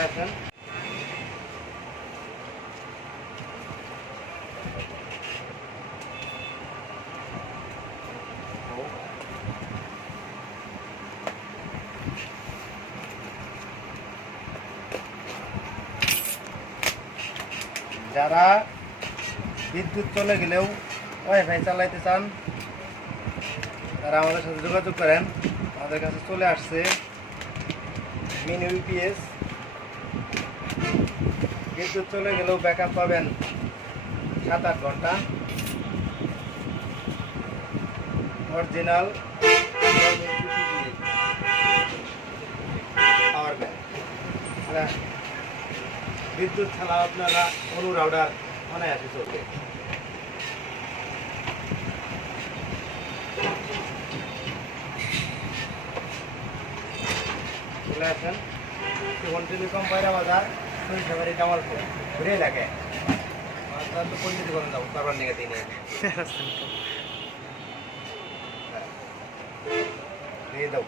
চলে আসেন। যারা বিদ্যুৎ চলে গেলেও ওয়াইফাই চালাইতে চান তারা আমাদের সাথে যোগাযোগ করেন। আমাদের কাছে চলে আসছে মিনি ইউপিএস। বিদ্যুৎ চলে গেলেও ব্যাকআপ পাবেন 7-8 ঘন্টা। Original power bank. বিদ্যুৎ ছাড়া আপনারা কোনো রাউটার অনায়াসে চলবে। চলে আসেন টেলিকম পায়রা বাজার, সরিষাবাড়ি, জামালপুর ঘুরে লাগে। আপনার তো পরিচিতি করে যাবো তারপর নিয়ে দিনে দিয়ে দাও।